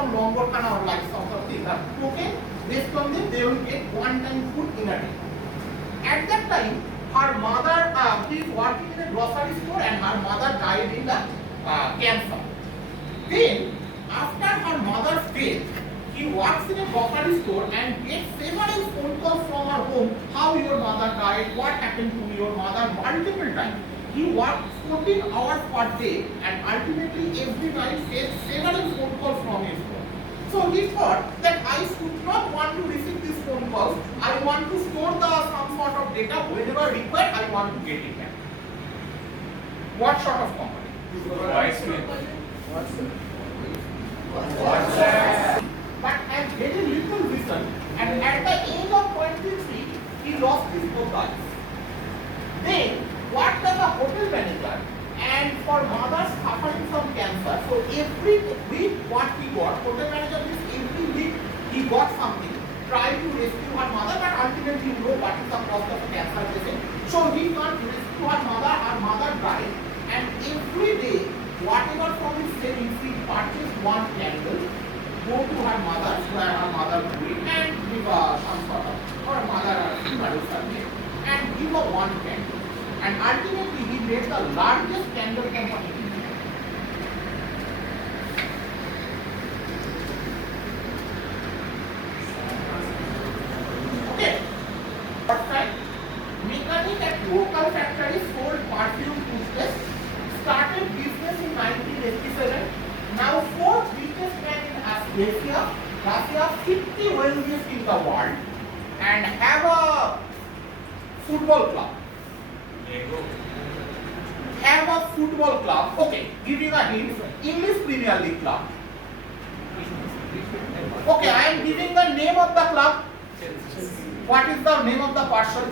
from Longorkhana or like some of things are token. Based on them, they will get one time food in a day. At that time, her mother, she is working in a grocery store and her mother died in the cancer. Then, after her mother's death, he works in a grocery store and gets several phone calls from her home, how your mother died, what happened to your mother, multiple times. He works 14 hours per day and ultimately every night gets several phone calls from his home. So he thought that I should not want to receive these phone calls. I want to store some sort of data whenever required. I want to get it back. What sort of company? But had very little vision, and at the age of 23, he lost his both eyes. Then what does a hotel manager? And for mothers suffering from cancer, so every week what he got, hotel manager means every week he got something, try to rescue her mother, but ultimately you know what is the cost of a cancer patient. So he can't rescue her mother died, and every day, whatever from his savings, he purchased one candle, go to her mother, where her mother would be, and give some sort of, or mother funeral service, and give her one candle. And ultimately, he made the largest candle company in India. Okay. First time, mechanic at local factory sold perfume toothpaste, started business in 1987. Now, fourth richest man in Russia, 50 wealthiest in the world, and have a football club. Have a football club. Okay, give you the hint. English Premier League club. Okay, I am giving the name of the club. What is the name of the person?